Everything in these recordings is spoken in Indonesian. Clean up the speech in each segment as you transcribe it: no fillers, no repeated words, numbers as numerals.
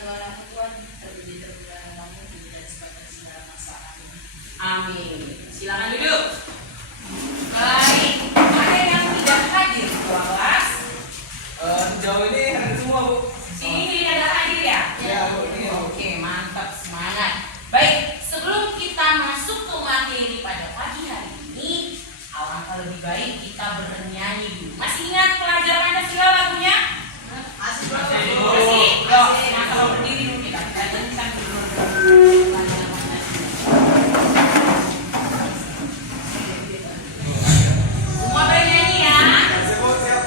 doa Tuhan terpuji terpujilah namamu dan sebagai segala masalah. Amin. Silakan duduk. Baik, ada yang tidak hadir ketua kelas? Sejauh ini hadir semua, Bu. Ini ada hadir ya? Ya, Bu. Ini. Oke, mantap, semangat. Baik, sebelum kita masuk ke materi pada pagi hari ini, alangkah lebih baik kita bernyanyi dulu. Masih ingat pelajaran Pancasila lagunya? Masih Masih? Masa berdiri dulu kita nyanyikan dulu. Semua bernyanyi ya. Siap, Bu. Siap.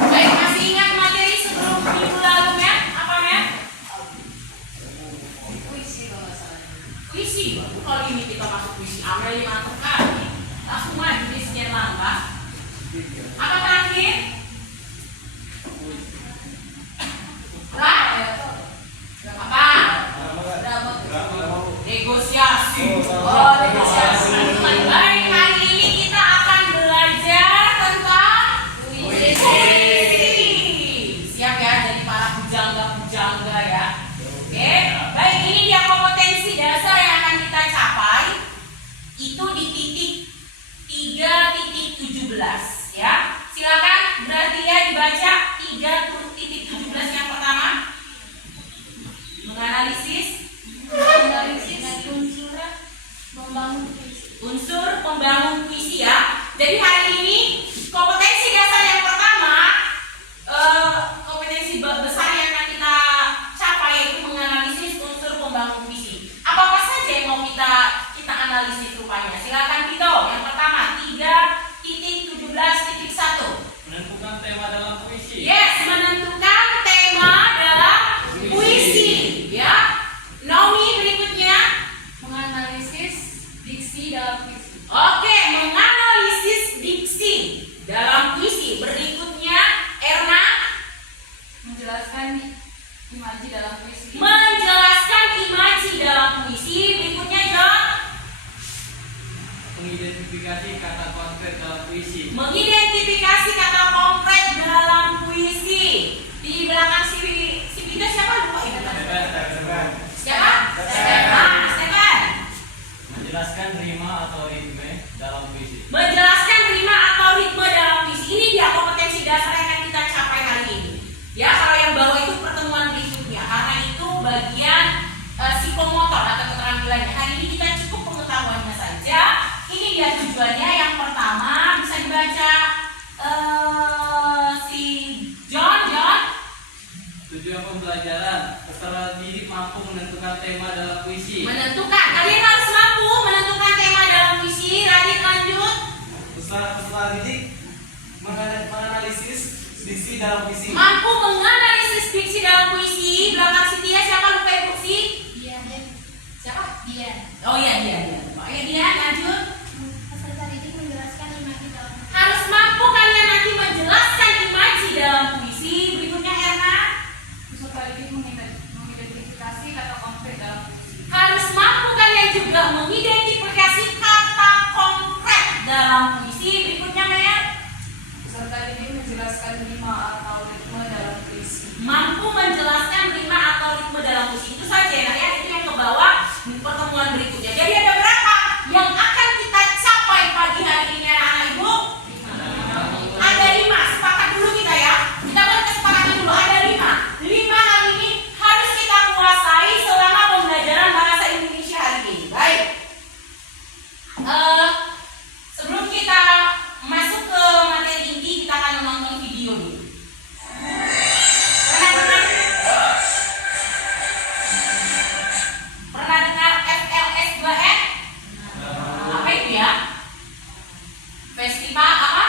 Baik, masih ingat materi sebelum minggu lalu, Mer? Apa, Mer? Puisi kalau nggak salah. Puisi. Kalau ini kita masuk puisi, Amel mantap kali. Langsung maju di sekian langkah. Apa terakhir? Lah, apa? Negosiasi. Oh, negosiasi. Baik, hari ini kita akan belajar tentang puisi. Siap ya, jadi para pujangga-pujangga ya. Oke, baik, ini dia kompetensi dasar yang akan kita capai. Itu di titik 3.17 ya. Silakan berarti ya dibaca 3.17 yang pertama. Menganalisis unsur pembangun puisi ya. Jadi hari ini kompetensi dasar yang pertama, kompetensi besar yang akan kita capai yaitu menganalisis unsur pembangun puisi. Apa saja yang mau kita analisis rupanya? Silakan Vito. Yang pertama 3.17.1. Menentukan tema dalam puisi. Yes, menentukan menjelaskan imaji dalam puisi. Menjelaskan imaji dalam puisi. Berikutnya John. Mengidentifikasi kata konkret dalam puisi. Mengidentifikasi kata konkret dalam puisi. Di belakang si Bida siapa lupa ini? Siapa? Stefan. Menjelaskan rima atau ritme dalam puisi. Menjelaskan rima atau ritme dalam puisi. Ini dia kompetensi dasar yang akan kita capai hari ini. Ya, kalau yang bawah itu pertemuan berikutnya. Karena itu bagian psikomotor atau keterampilannya. Hari ini kita cukup pengetahuannya saja. Ini dia tujuannya. Yang pertama bisa dibaca si John. Tujuan pembelajaran, peserta didik mampu menentukan tema dalam puisi. Menentukan. Kalian harus mampu menentukan tema dalam puisi. Radit lanjut. Peserta didik menganalisis diksi dalam puisi. Mampu menganalisis diksi dalam puisi. Belakang si Tia siapa lupa ibu sih? Dia. Siapa? Dia. Oh iya dia. Pokoknya dia lanjut. Peserta didik menjelaskan imaji dalam puisi. Harus mampu kalian nanti menjelaskan imaji dalam puisi. Berikutnya Erna. Peserta didik mengidentifikasi kata konkret dalam puisi. Harus mampu kalian juga mengidentifikasi kata konkret dalam puisi. Berikutnya Maya. Peserta didik menjelaskan rima atau ritme dalam puisi. Mampu menjelaskan rima atau ritme dalam puisi. Itu saja ya, itu yang ke bawah di pertemuan berikutnya. Jadi ada berapa yang akan kita capai pagi hari ini anak-anak ibu? Ada 5. Sepakat dulu kita ya. Kita buat kesepakatan dulu. Ada 5. 5 hari ini harus kita kuasai selama pembelajaran bahasa Indonesia hari ini. Baik. Sebelum kita masuk ke materi inti, kita akan menonton video dulu. Pernah dengar FLS 2N? Apa itu ya? Festival apa?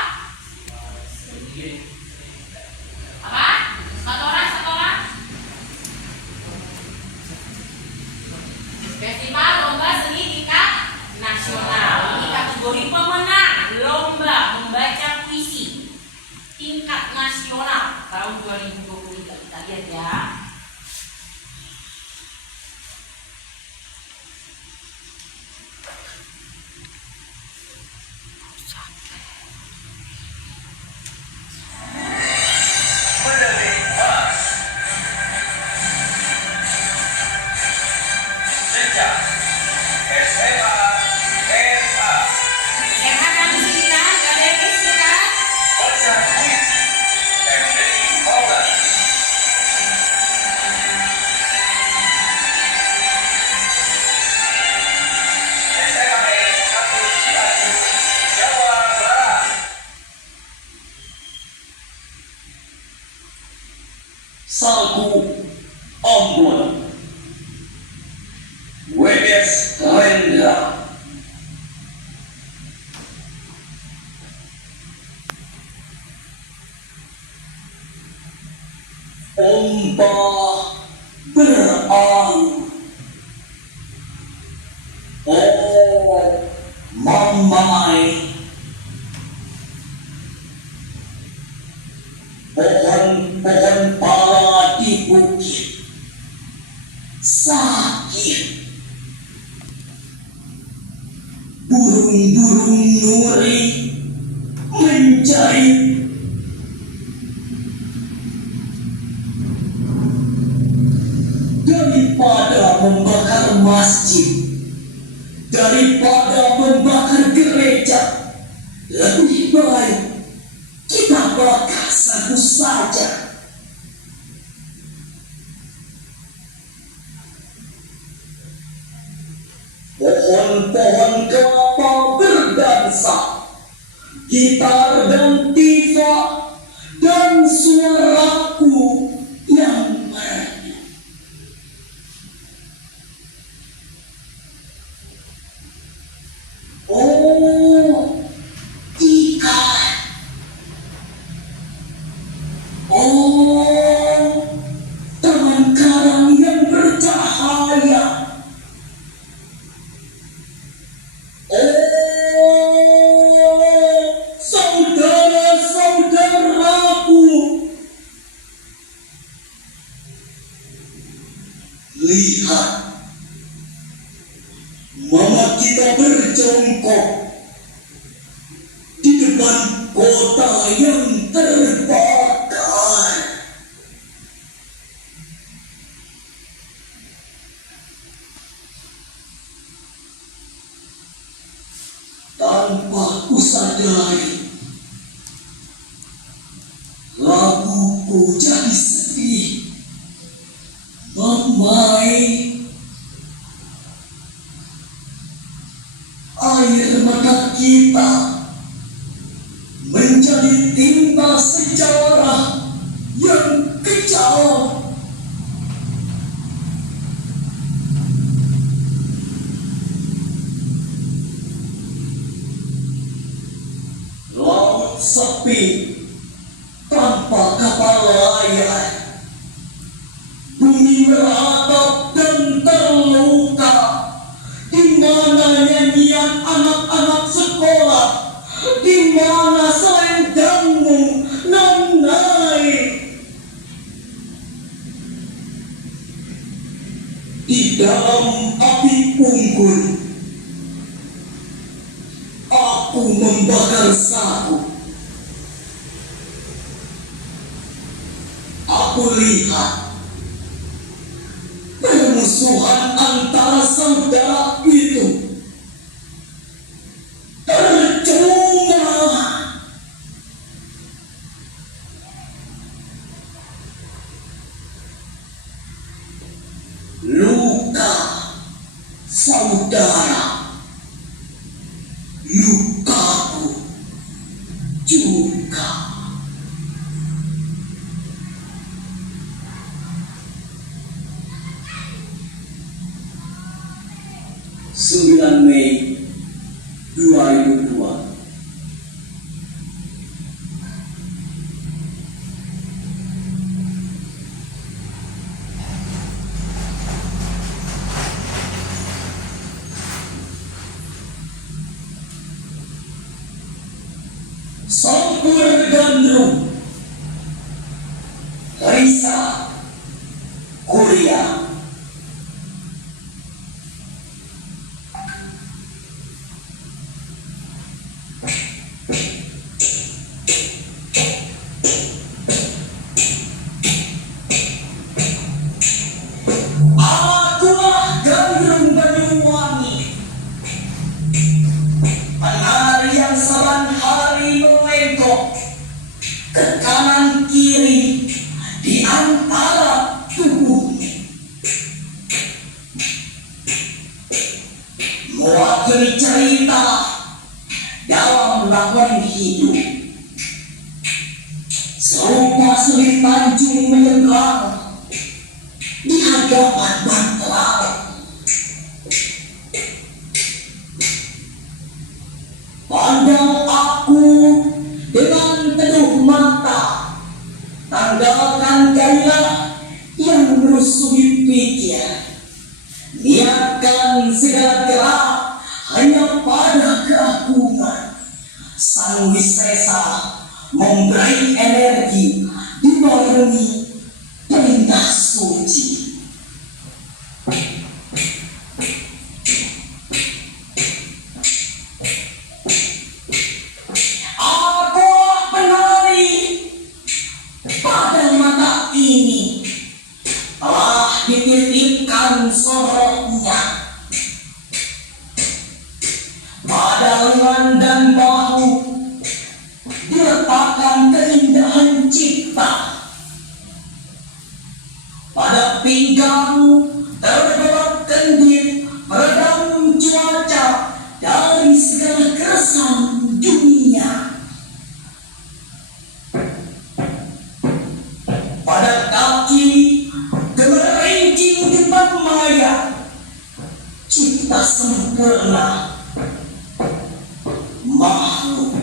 Apa? Satu orang. Festival lomba seni tingkat nasional. Ini kategori pemenang lomba membaca puisi tingkat nasional tahun 2023. Kita lihat ya. SMA kan di sini kan? Ada yang di sini kan? Saku Ambon Wedes Rendra Ombak berang Oh mamai Pohon-pohon pala di bukit sakit burung-burung nuri menjahit daripada membakar masjid daripada membakar gereja lebih baik kita bakar satu saja. Pohon-pohon kelapa berdansa, gitar dan tifa dan suaraku yang merdu. Oh, ikan. Oh, taman karang yang bercahaya. Oh, saudara Lihat, mama kita berjongkok di depan kota yang terbakar. Tanpa kusadari, laguku jadi sedih. Mamai, air mata kita menjadi tinta sejarah yang kejam. Laut sepi tanpa kapal layar, bumi meratap dan terluka. Di mana nyanyian anak-anak sekolah? Di mana selendangmu nan naik? Di dalam api unggun, aku membakar sagu. Aku lihat permusuhan antara saudara itu tercuma. Luka saudara, lukaku juga. 9 Mei 2002. Sampur Gandrung, Risa, Korea. Akulah Gandrung Banyuwangi, penari yang saban hari melengkok ke kanan kiri di antara tubuhnya, mewakili cerita dalam lakon hidup. Serupa Sri Tanjung menyeberang di hadapan Bantelau. Pandang aku dengan teduh mata, tanggalkan gairah yang merusui pikir. Niatkan segala gerak hanya pada keagungan Sang Wisesa, memberi energi dibarengi perintah suci. Akulah penari, pada mata ini telah dititipkan sorotnya. Pada lengan dan bahu diletakkan keindahan cipta. Pada pinggang terberat kendit peredam cuaca dari segala keresahan dunia. Pada kaki gemerincing depan maya, cipta sempurna makhluk.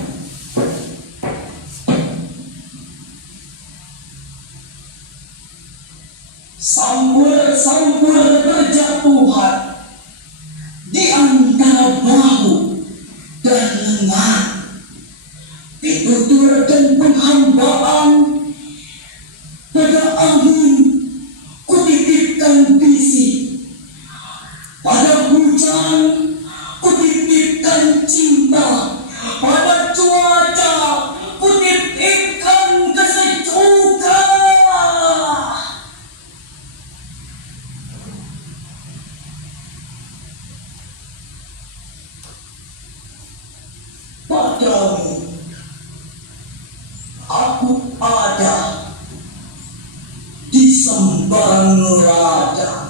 Sambur-sambur berjatuhan di antara bahu dan lengan. Pitutur dan penghambaan pada angin kutitipkan bisi sembarang ladang.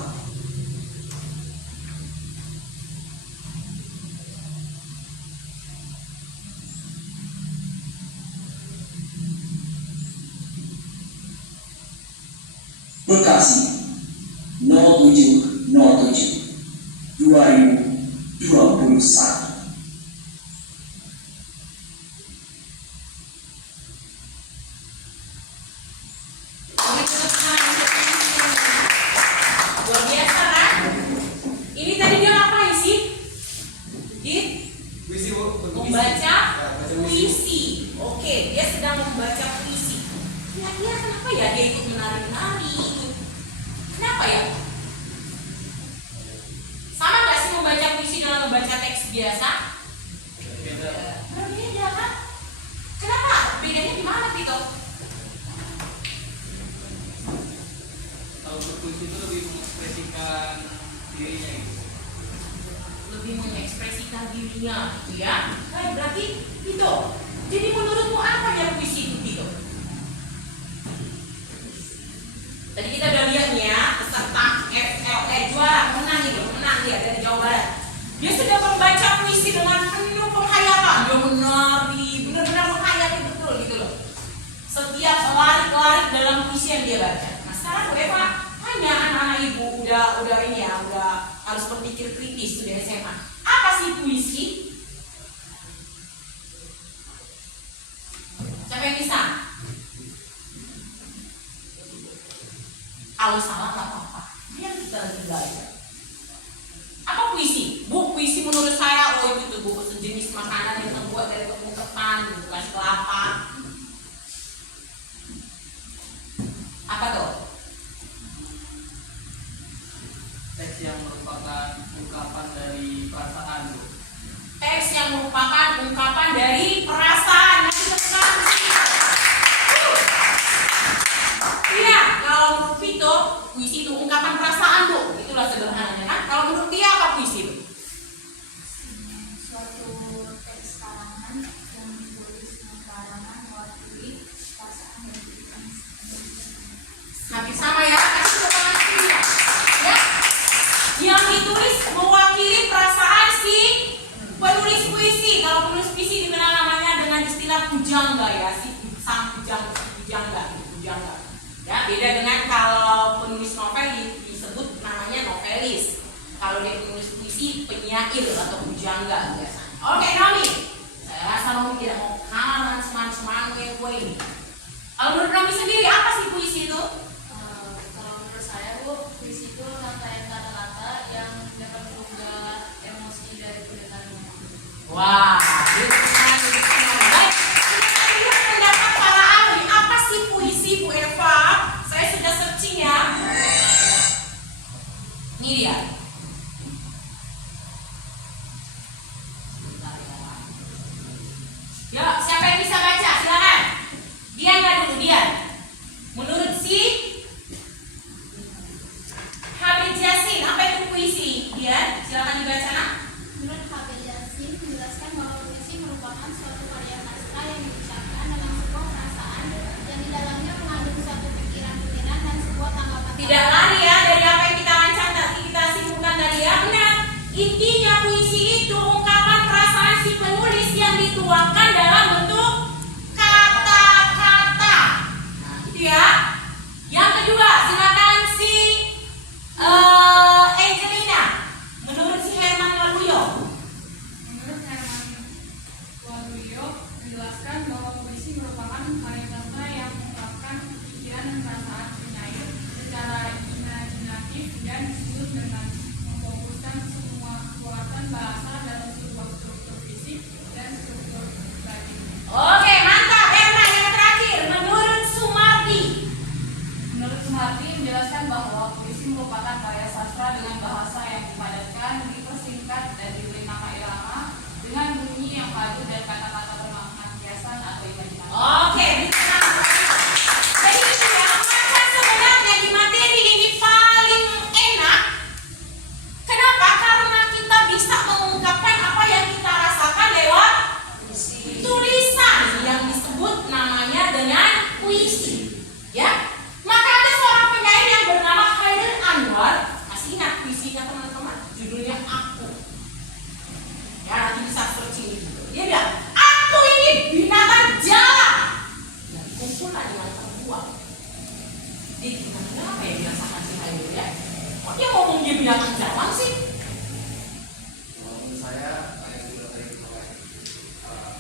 Bekasi 07/07/2021. Luar biasa kan? Ini tadi dia ngapain sih? Dit? Puisi Membaca puisi. Oke, dia sedang membaca puisi. Kira-kira kenapa ya dia ikut menari-nari? Kenapa ya? Sama nggak sih membaca puisi dengan membaca teks biasa? Beda. Berbeda kan? Kenapa? Bedanya di mana, Tito? Kalau berpuisi itu lebih mengekspresikan dirinya gitu. Lebih mengekspresikan dirinya, gitu ya? Baik, berarti Tito. Jadi menurutmu apa ya puisi itu, Tito? Tadi kita udah lihat nih ya, peserta juara menang dia dari Jawa Barat. Dia sudah membaca puisi dengan penuh penghayatan. Dia menari, benar-benar menghayati betul gitu loh. Setiap larik-larik dalam puisi yang dia baca. Nah sekarang Bu Eva hanya anak-anak ibu udah ini ya, udah harus berpikir kritis sudah SMA. Apa sih puisi? Siapa yang bisa? Kalau salah nggak apa-apa, biar kita lagi belajar. Apa puisi? Bu, puisi menurut saya, itu tuh bu, sejenis makanan yang terbuat dari tepung ketan, bukan kelapa. Apa tuh? Teks yang merupakan ungkapan dari perasaan Bu. Teks yang merupakan ungkapan dari perasaan. Iya, kalau menurut Vito, puisi itu ungkapan perasaan bu, itulah sederhananya kan. Kalau menurut dia apa puisi itu? Suatu teks karangan yang ditulis dengan karangan mewakili perasaan dan pikiran. Hampir sama ya, kasih keterangan ya. Ya, yang ditulis mewakili perasaan si penulis puisi. Kalau penulis puisi dikenal namanya dengan istilah pujangga ya, si sang pujangga. Ya, beda dengan kalau penulis novel disebut namanya novelis. Kalau dia penulis puisi, penyair atau pujangga biasanya. Oke, Naomi. Saya rasa Naomi tidak mau kalah semangat gue ini. Kalau menurut Naomi sendiri, apa sih puisi itu? Kalau menurut saya bu, puisi itu rangkaian kata-kata yang dapat mengubah emosi dari pendengarnya. Wah, itu kan. Baik, kita lihat pendapat para ahli. Apa sih puisi, Bu Eva? Saya sudah searching ya. Ini dia. Yuk, siapa yang bisa baca? Silakan. Dian nggak dulu, Dian. Menurut si Habib Yasin, apa itu puisi? Dian, silakan dibaca nak. Menurut Habib Yasin menjelaskan bahwa puisi merupakan suatu karya sastra yang diucapkan dalam sebuah perasaan yang di dalamnya mengandung suatu pikiran-pikiran dan sebuah tanggapan. Tidak lari ya dari apa yang kita rancang tadi, kita simpulkan tadi ya. Benar. Intinya puisi itu ungkapan perasaan si penulis yang dituangkan dalam bentuk kata-kata. Nah, itu ya. Yang kedua, silakan si Angelina. Menurut si Herman Waluyo. Menurut Herman Waluyo menjelaskan bahwa puisi merupakan karya sastra yang mengungkapkan pikiran dan perasaan penyair secara imajinatif dan disebut dengan memfokuskan semua kekuatan bahasa dalam sebuah struktur fisik dan struktur batin. Oke, mantap. Herman yang terakhir. Menurut Sumardi. Menurut Sumardi menjelaskan bahwa puisi merupakan karya sastra dengan bahasa yang dipadatkan, dipersingkat, dan diberi nama irama dengan bunyi yang padu dan kata-kata bermakna hiasan atau imajinasi. Oke, jadi itu ya, maka sebenarnya di materi ini paling enak. Kenapa? Karena kita bisa mengungkapkan apa yang kita rasakan lewat tulisan yang disebut namanya dengan puisi. Ya, maka ada seorang penyair yang memindahkan zaman sih? Menurut saya kayak sudah tadi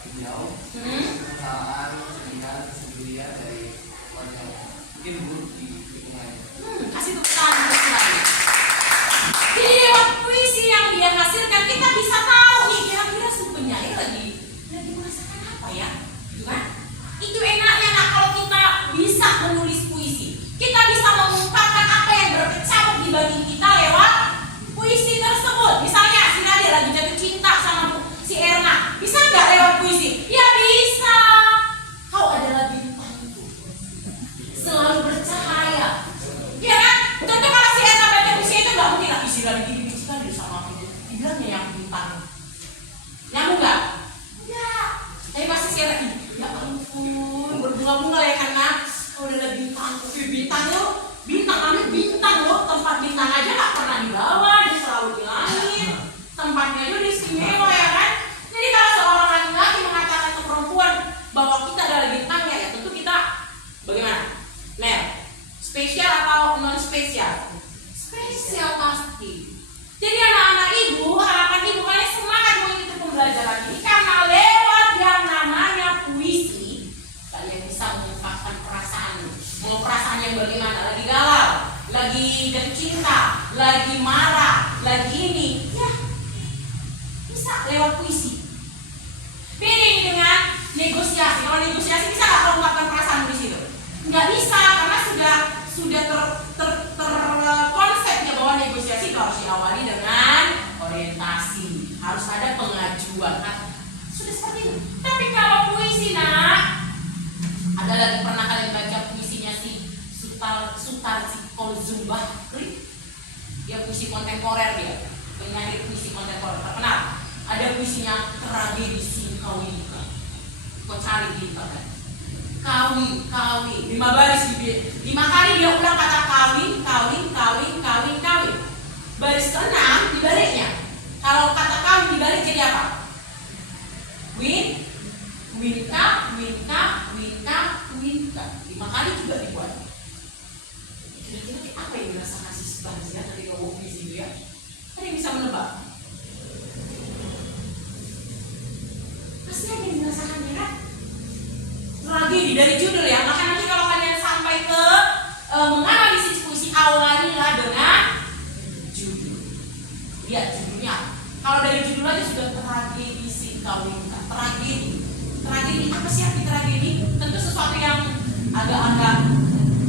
beliau Hmm? perusahaan sehingga kesendirian dari warga mungkin buruk di lingkungannya. Kasih tepuk tangan untuk selalu. Jadi lewat puisi yang dia hasilkan kita bisa tahu nih kira-kira si penyair lagi merasakan apa ya, gitu kan? Itu enaknya nak kalau kita bisa menulis puisi, kita bisa mengungkapkan apa yang berkecamuk di batin kita lewat puisi tersebut. Misalnya si Nadia lagi jatuh cinta sama si Erna, bisa nggak lewat puisi? Ya bisa. Kau adalah bintangku, selalu bercahaya. Iya kan? Contoh kalau si Erna baca puisi itu nggak mungkin lah isi lagi dibilang sama aku. Dibilangnya yang bintang. Nyambung nggak? Ya. Tapi pasti si Erna, ya ampun, berbunga-bunga ya karena kau adalah bintangku. Bintang lo, bintang kami bintang lo. Tempat bintang aja nggak pernah di bawah, dia selalu di langit. Tempatnya aja istimewa ya kan? Jadi kalau seorang laki-laki mengatakan ke perempuan bahwa kita adalah bintangnya, ya tentu kita bagaimana? Mel, spesial atau non spesial? Spesial pasti. Jadi anak-anak ibu, harapan ibu kalian semangat mengikuti pembelajaran ini karena lewat yang namanya puisi kalian bisa mengungkapkan perasaan. Mau perasaan yang bagaimana? Lagi galau, lagi jatuh cinta, lagi marah, lagi ini, ya bisa lewat puisi. Beda dengan negosiasi. Kalau negosiasi bisa nggak mengungkapkan perasaan di situ? Nggak bisa karena sudah terkonsepnya bahwa negosiasi itu harus diawali dengan orientasi, harus ada pengajuan. Sudah seperti itu. Tapi kalau puisi nak, ada lagi pernah kalian baca puisinya si Sutarji Kozubahri? Dia puisi kontemporer dia, penyair puisi kontemporer terkenal. Ada puisinya Tragedi Singkawika. Kau cari di internet. Kawin, 5 baris dia. 5 kali dia ulang kata kawin. Baris ke-6 dibaliknya. Kalau kata kawin dibalik jadi apa? Winka. 5 kali juga dibuat. Kira-kira apa yang dirasakan si Sutarji dari ngomong di sini ya? Ada yang bisa menebak? Pasti ada yang dirasakannya kan? Tragedi dari judul ya. Maka nanti kalau kalian sampai ke menganalisis puisi, awalilah dengan judul. Lihat judulnya. Kalau dari judul aja sudah Tragedi Singkawika. Tragedi apa sih arti tragedi? Tentu sesuatu yang agak-agak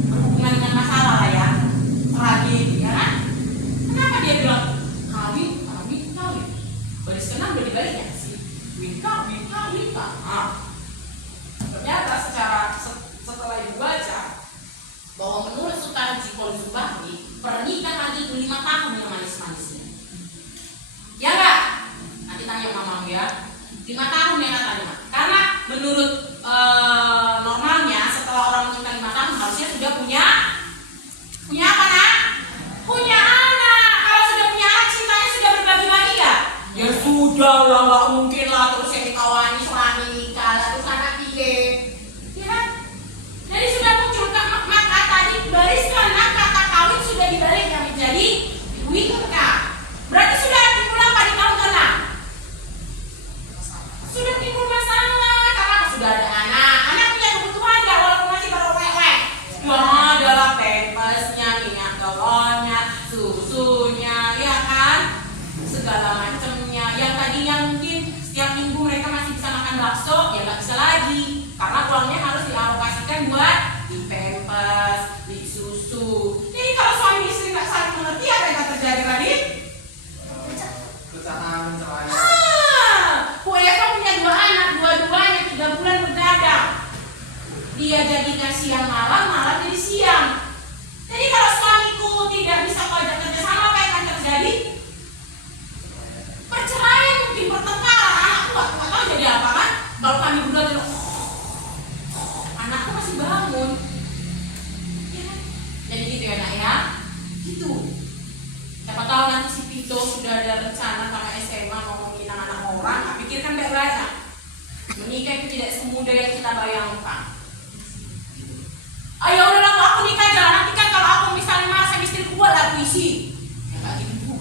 berhubungan dengan masalah lah ya. Tragedi ya kan? Kenapa dia bilang kawin? Baris ke-6 udah dibaliknya sih. Winka. Ternyata setelah dibaca bahwa menurut Sutarji Kozubahri pernikahan itu 5 tahun yang manis-manisnya. Ya enggak? Nanti tanya mamamu ya. 5 tahun ya katanya. Karena menurut normalnya setelah orang menikah 5 tahun harusnya sudah punya apa nak? Punya anak. Kalau sudah punya anak cintanya sudah berbagi-bagi ya? Ya sudah lah, nggak mungkin lah terus yang dikawani suami nikah terus anak piye. Ya kan? Jadi sudah muncul maka tadi baris ke-6 kata kawin sudah dibalik yang menjadi wika. Berarti sudah timbul apa di tahun ke-6? Sudah timbul masalah karena sudah ada anak punya kebutuhan nggak walaupun masih baru wek. Ya adalah pampasnya, minyak galonnya, susunya, ya kan? Segala macamnya. Yang tadinya mungkin setiap minggu mereka masih bisa makan bakso, ya nggak bisa lagi karena uangnya harus dialokasikan buat di pampas, di susu. Jadi kalau suami istri nggak saling mengerti, apa yang akan terjadi tadi? Pencerahan. Bu Eva punya 2 anak, dua-duanya 3 bulan begadang. Dia jadikan siang malam jadi siang. Jadi kalau suamiku tidak bisa ajak kerja sama, apa yang akan terjadi? Perceraian, mungkin pertengkaran. Anakku nggak tahu jadi apa kan? Kalau kami berdua dulu, anakku masih bangun. Ya kan? Jadi gitu ya nak ya. Gitu. Siapa tahu nanti si Pito sudah ada rencana karena SMA mau menginang anak orang. Nah, pikirkan baik-baik nak. Menikah itu tidak semudah yang kita bayangkan. Ayo udahlah, aku nikah aja. Nanti kan kalau aku misalnya merasa istri kuat lah puisi. Ya nggak gitu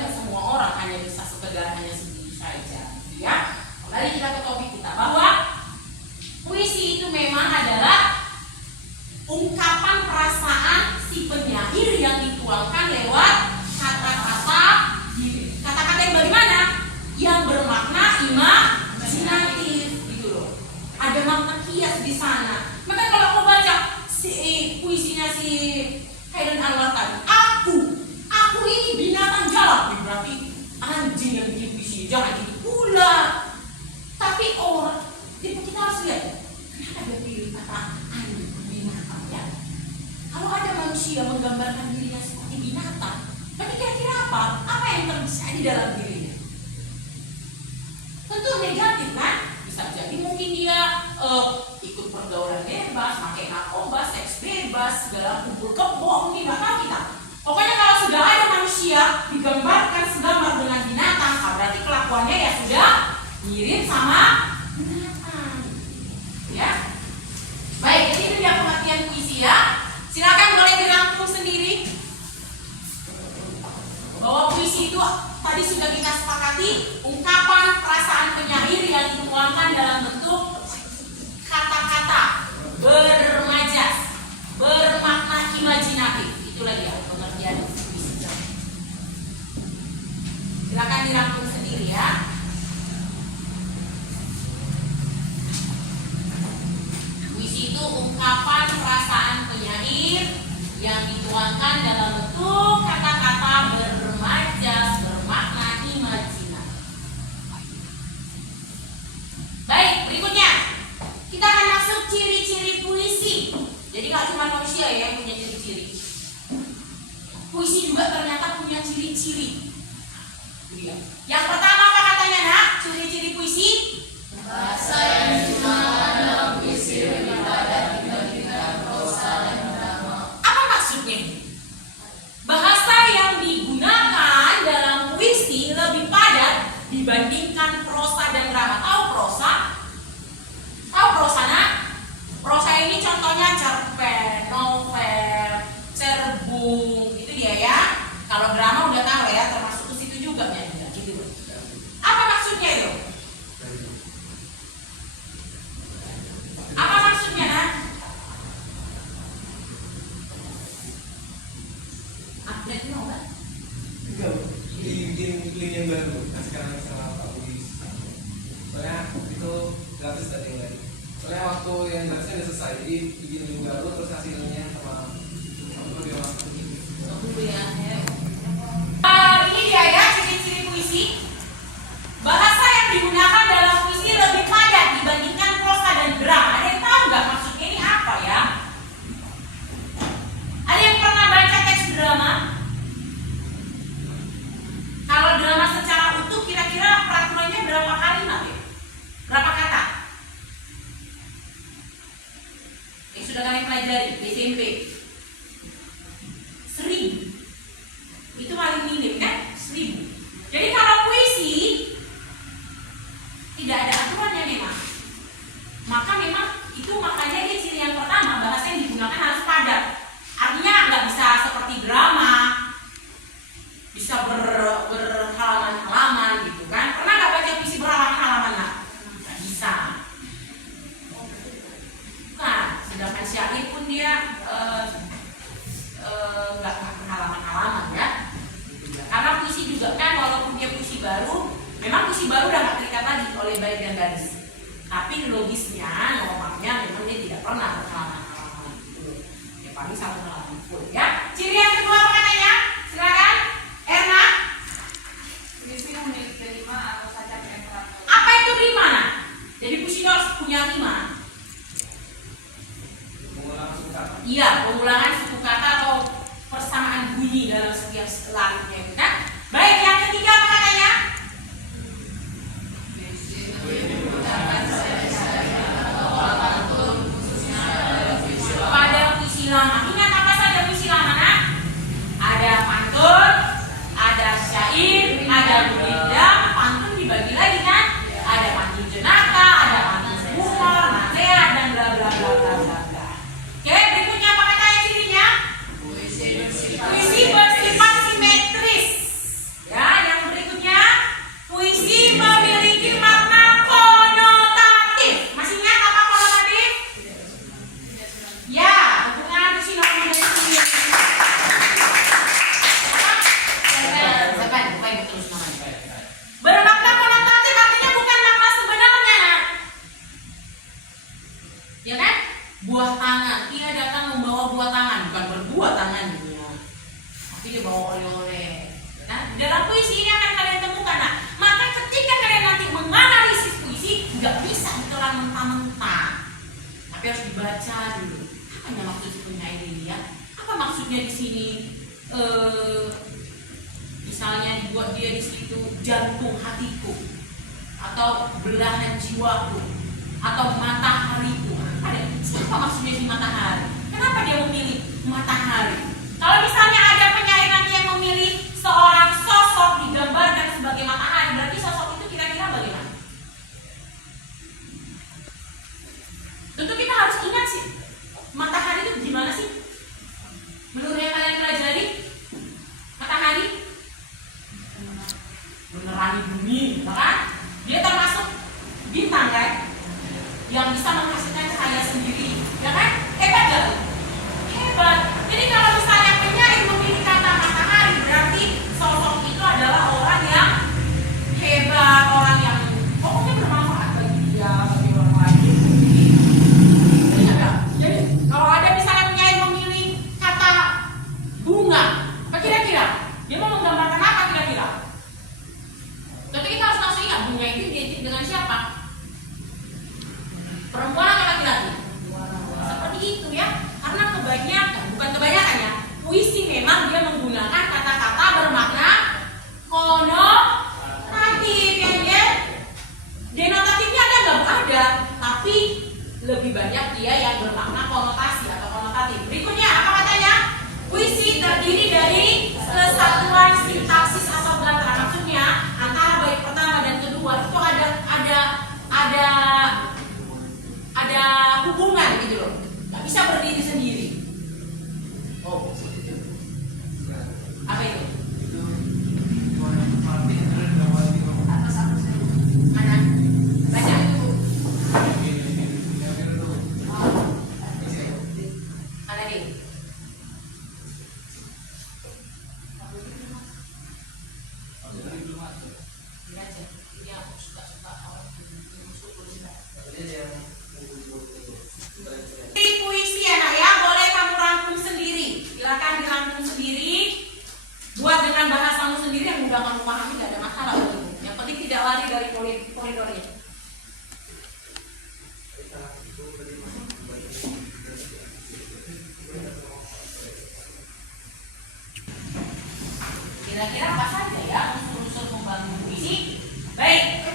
nggak semua orang hanya bisa sekedar hanya segitu saja, gitu ya. Kembali kita ke topik kita bahwa puisi itu memang adalah ungkapan perasaan si penyair yang dituangkan lewat kata-kata yang bagaimana? Yang bermakna imajinatif, gitu loh. Ada makna kias di sana. Maka kalau kau baca puisinya si Haydn Anwar tadi, aku ini binatang jalan, berarti anjing yang bikin puisi, jangan gitu pula. Tapi orang, kita harus lihat, kenapa dia pilih kata anjing binatang ya? Kalau ada manusia menggambarkan dirinya seperti binatang, tapi kira-kira apa yang terjadi dalam dirinya? Tentu negatif kan? Bisa jadi mungkin dia ikut pergaulan bebas, pakai narkoba, seks bebas, segala kumpul kebo, mungkin nggak tahu kita. Pokoknya kalau sudah ada manusia digambarkan segambar dengan binatang, berarti kelakuannya ya sudah mirip sama binatang. Ya, baik. Jadi itu dia pengertian puisi ya. Silakan boleh dirangkum sendiri bahwa puisi itu tadi sudah kita sepakati ungkapan perasaan penyair yang dituangkan dalam bentuk kata-kata bermajas, bermakna imajinatif. Itulah dia pengertian puisi. Silakan dirangkum sendiri ya. Puisi itu ungkapan perasaan penyair yang dituangkan dalam bentuk kata-kata bermajas, bermakna imajinatif. Baik, berikutnya kita akan masuk ciri-ciri puisi. Jadi nggak cuma manusia ya yang punya ciri-ciri. Puisi juga ternyata punya ciri-ciri. Yang pertama apa katanya nak? Ciri-ciri puisi? Bahasa yang digunakan dalam puisi lebih padat dibandingkan prosa dan drama. Apa maksudnya? Bahasa yang digunakan dalam puisi lebih padat dibandingkan prosa dan drama. Tahu prosa? Tahu prosa nak? Prosa ini contohnya cerpen, novel, cerbung, itu dia ya. Kalau drama udah tahu ya, termasuk ke situ juga ya, gitu. Apa maksudnya itu? Apa maksudnya nak? Update mau nggak? Enggak, bikin link yang baru. Nah sekarang salah Pak Budi. Soalnya itu gratis tadi lagi. Soalnya waktu yang gratisnya udah selesai, jadi bikin link baru terus kasih linknya sama dia masuk. Tunggu ya. Ini dia ya ciri-ciri puisi. Bahasa yang digunakan dalam puisi lebih padat dibandingkan prosa dan drama. Ada yang tahu nggak maksudnya ini apa ya? Ada yang pernah baca teks drama? Kalau drama secara utuh kira-kira peraturannya berapa kalimat ya? Berapa kata? Yang sudah kalian pelajari di SMP. 1000. Itu paling minim kan? 1000. Jadi kalau puisi tidak ada aturannya memang. Maka memang itu makanya dia ciri yang pertama, bahasa yang digunakan harus padat. Artinya nggak bisa seperti drama, bisa berhalaman-halaman gitu kan. Pernah nggak baca puisi berhalaman-halaman lah? Nggak bisa. Bukan. Sedangkan syair pun dia nggak berhalaman-halaman ya. Karena puisi juga kan walaupun dia puisi baru, memang puisi baru udah nggak terikat lagi oleh bait dan baris. Tapi logisnya, normalnya memang dia tidak pernah berhalaman-halaman gitu. Ya paling satu halaman full ya. Ciri yang kedua apa katanya? Silakan, Erna. Puisi memiliki rima atau sajak yang teratur. Apa itu rima? Jadi puisi itu harus punya rima. Pengulangan suku kata. Iya, pengulangan suku kata atau persamaan bunyi dalam setiap laritnya itu kan. Baik, yang ketiga apa katanya? Pada puisi lama. Ingat apa saja puisi lama nak? Ada pantun, ada syair, ada gurindam. Pantun dibagi lagi kan? Ada pantun jenaka, ada pantun humor, nasihat dan bla bla bla bla bla bla. Oke, berikutnya apa katanya cirinya? Puisi bersifat simetris. Ya, dibaca dulu. Apa yang maksud penyair ini ya? Apa maksudnya di sini? Misalnya dibuat dia di situ jantung hatiku, atau belahan jiwaku, atau matahariku. Apa maksudnya di matahari? Kenapa dia memilih matahari? Kalau misalnya ada penyair nanti yang memilih seorang sosok digambarkan sebagai matahari, berarti sosok itu kira-kira bagaimana? Tentu kita harus ingat sih, matahari itu gimana sih? Menurut yang kalian pelajari, matahari menerangi bumi, kan? Dia termasuk bintang kan? Yang bisa menghasilkan cahaya sendiri, ya kan? Hebat gak? Hebat. Jadi kalau misalnya penyair memilih kata matahari, berarti sosok itu adalah orang yang hebat, orang yang pokoknya bermanfaat bagi dia, bagi orang lain. Jadi kalau ada misalnya penyair memilih kata bunga, apa kira-kira? Dia mau menggambarkan apa kira-kira? Tapi kita harus langsung ingat bunga itu identik dengan siapa? Perempuan atau laki-laki? Seperti itu ya. Karena bukan kebanyakan ya, puisi memang dia menggunakan kata-kata bermakna konotatif ya. Denotatifnya ada nggak? Ada, tapi lebih banyak dia yang bermakna konotasi atau konotatif. Berikutnya apa katanya? Puisi terdiri dari kesatuan sintaksis atau belantara. Maksudnya antara bait pertama dan kedua itu ada hubungan gitu loh. Nggak bisa berdiri sendiri. Oh, apa itu? Atas mana? Baca. Mana nih? Puisi anak ya, boleh kamu rangkum sendiri. Silakan dirangkum sendiri. Buat dengan bahasamu sendiri yang mudah kamu pahami, tidak ada masalah bagimu. Yang penting tidak lari dari koridornya. Kira-kira apa saja ya unsur-unsur pembangun puisi? Baik,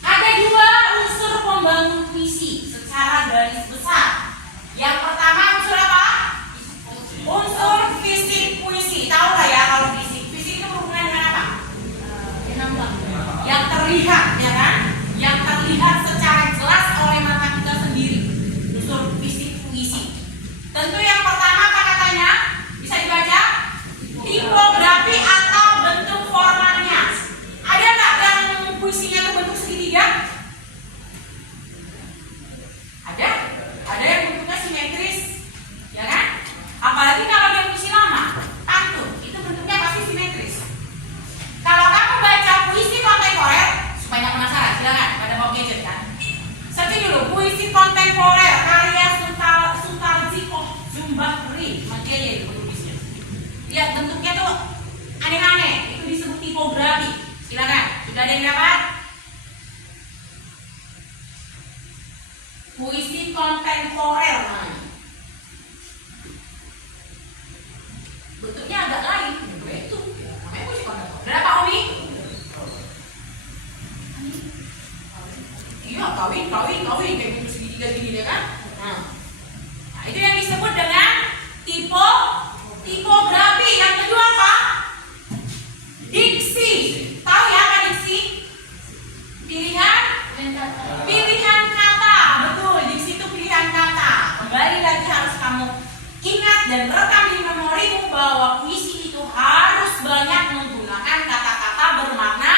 ada dua unsur pembangun puisi secara garis besar. Yang pertama unsur apa? Unsur fisik puisi. Tahu lah ya kalau fisik. Fisik itu berhubungan dengan apa? Yang terlihat, ya kan? Yang terlihat secara jelas oleh mata kita sendiri. Unsur fisik puisi. Tentu yang pertama apa katanya? Bisa dibaca? Tipografi atau bentuk formalnya. Ada nggak yang puisinya itu bentuk segitiga? Ada? Ada yang bentuknya simetris, ya kan? Apalagi kalau dia puisi lama, pantun, itu bentuknya pasti simetris. Kalau kamu baca puisi kontemporer, supaya penasaran, silakan pada bawa gadget kan? Search dulu puisi kontemporer karya Suntarji Zumbakri, makanya itu bentuk puisinya. Lihat bentuknya tuh aneh-aneh, itu disebut tipografi. Silakan, sudah ada yang dapat? Puisi kontemporer namanya. Bentuknya agak lain, itu namanya puisi kontemporer. Berapa Omi? Iya, kawin kayak bentuk segitiga gini ya kan? Nah, itu yang disebut dengan tipografi. Yang kedua apa? Diksi. Tahu ya apa diksi? Pilihan kata. Betul, diksi itu pilihan kata. Kembali lagi harus kamu ingat dan rekam di memorimu bahwa puisi itu harus banyak menggunakan kata-kata bermakna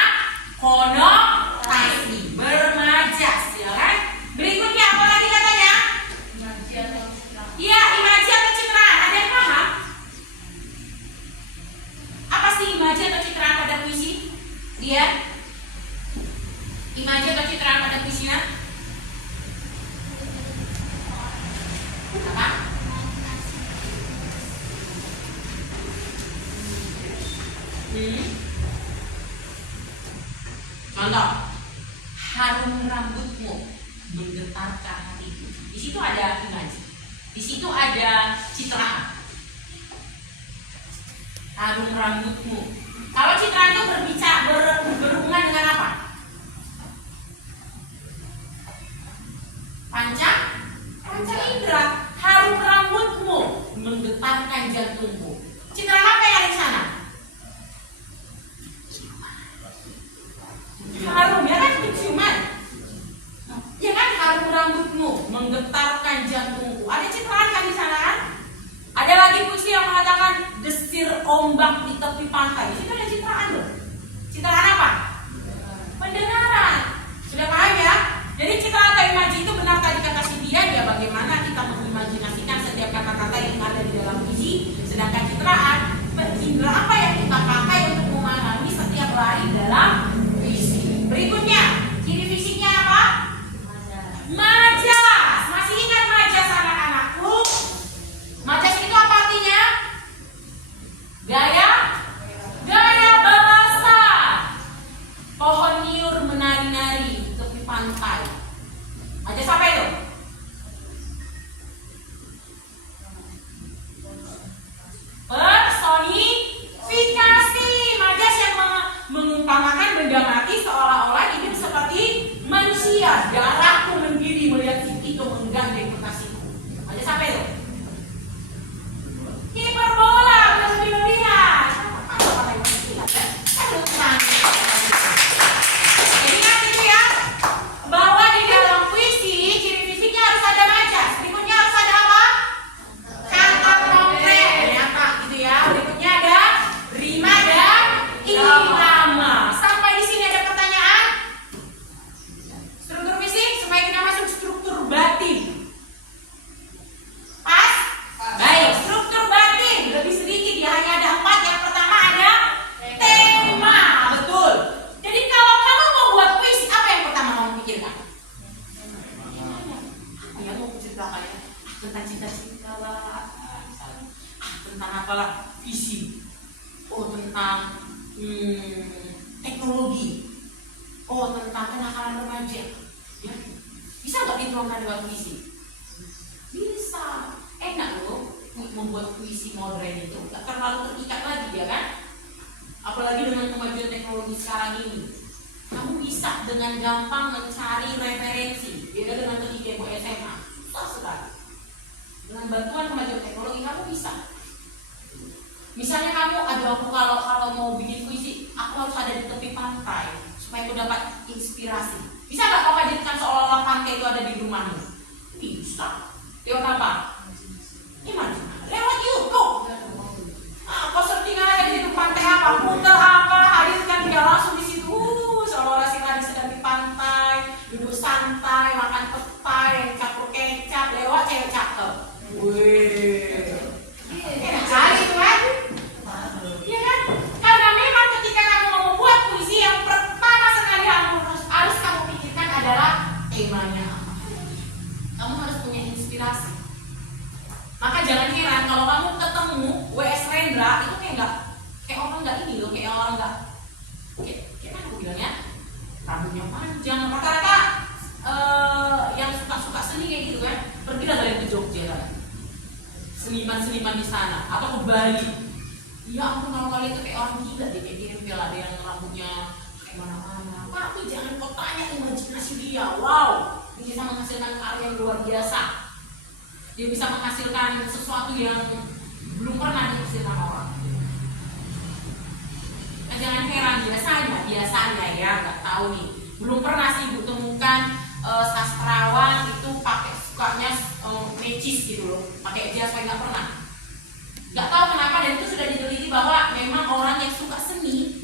konotasi, bermajas, ya kan? Berikutnya apa lagi katanya? Iya, imaji atau citraan. Ada yang paham? Apa sih imaji atau citraan pada puisi? Lihat. Imaji atau citraan pada puisinya? Apa? Contoh, harum rambutmu menggetarkan hatiku. Di situ ada imaji. Di situ ada citraan. Harum rambutmu. Kalau citraan itu berhubungan dengan apa? Panca indera. Harum rambutmu menggetarkan jantungmu. Citraan apa yang ada di sana? Harum, ya kan, itu ciuman. Ya kan, harum rambutmu menggetarkan jantungku. Ada citraan kan di sana kan? Ada lagi puisi yang mengatakan desir ombak di tepi pantai. Itu ada citraan loh. Citraan apa? Pendengaran. Sudah paham ya? Jadi citraan atau imaji itu benar tadi kata Cynthia, ya bagaimana kita mengimajinasikan setiap kata-kata yang ada di dalam puisi. Sedangkan citraan, indera apa yang kita pakai untuk memahami setiap lari dalam puisi. Berikutnya, ciri fisiknya apa? Majas. Masih ingat majas anak-anakku? Majas itu apa artinya? Gaya bahasa. Pohon niur menari-nari di tepi pantai. Majas apa itu? Personifikasi. Majas yang mengumpamakan benda mati seolah-olah hidup seperti manusia. Darahku mendidih melihat si itu menggandeng kekasihku. Majas apa itu? Hiperbola, berlebih-lebihan. Jadi ingat itu ya, bahwa di dalam puisi ciri fisiknya harus ada majas. Berikutnya harus ada apa? Kata konkret, nyata gitu ya. Berikutnya ada rima dan irama. Sampai di sini ada pertanyaan? Struktur fisik supaya kita masuk struktur batin. Pas? Baik, struktur batin lebih sedikit ya, hanya ada 4. Yang pertama ada tema, betul. Jadi kalau kamu mau buat puisi, apa yang pertama kamu pikirkan? Apa yang mau ceritakan ya? Tentang cinta-cinta lah, tentang apalah, visi. Oh, tentang teknologi. Oh, tentang kenakalan remaja. Ya. Bisa nggak dituangkan lewat puisi? Bisa. Enak loh membuat puisi modern itu, gak terlalu terikat lagi ya kan? Apalagi dengan kemajuan teknologi sekarang ini, kamu bisa dengan gampang mencari referensi. Beda dengan ketika mau SMA, susah sekali. Dengan bantuan kemajuan teknologi kamu bisa. Misalnya kamu, aduh aku kalau mau bikin puisi, aku harus ada di tepi pantai supaya aku dapat inspirasi. Bisa nggak kamu jadikan seolah-olah pantai itu ada di rumahmu? Bisa. Lewat apa? Gimana? Lewat YouTube. Apa searching aja di situ, pantai apa, putar apa, hadirkan dia langsung di situ. Seolah-olah si tadi sedang di pantai, duduk santai, makan petai, campur kecap, lewat cewek cakep. Wih, enak sekali itu kan? Iya kan? Karena memang ketika kamu mau membuat puisi, yang pertama sekali harus kamu pikirkan adalah temanya apa. Kamu harus punya inspirasi. Maka jangan heran kalau kamu ketemu W.S. Rendra itu kayak orang nggak ini loh, kayak orang nggak kayak mana aku bilangnya, rambutnya panjang. Rata-rata yang suka seni kayak gitu kan, pergilah kalian ke Jogja kan, seniman-seniman di sana atau ke Bali. Ya ampun, kalau kalian itu kayak orang gila deh, kayak gini, ada yang rambutnya kayak mana-mana. Tapi jangan kau tanya imajinasi dia, wow, dia bisa menghasilkan karya yang luar biasa. Dia bisa menghasilkan sesuatu yang belum pernah dihasilkan orang. Nah, jangan heran, biasanya ya, nggak tahu nih, belum pernah sih ibu temukan sastrawan itu pakai sukanya necis gitu loh, pakai jas, kayak nggak pernah. Nggak tahu kenapa, dan itu sudah diteliti bahwa memang orang yang suka seni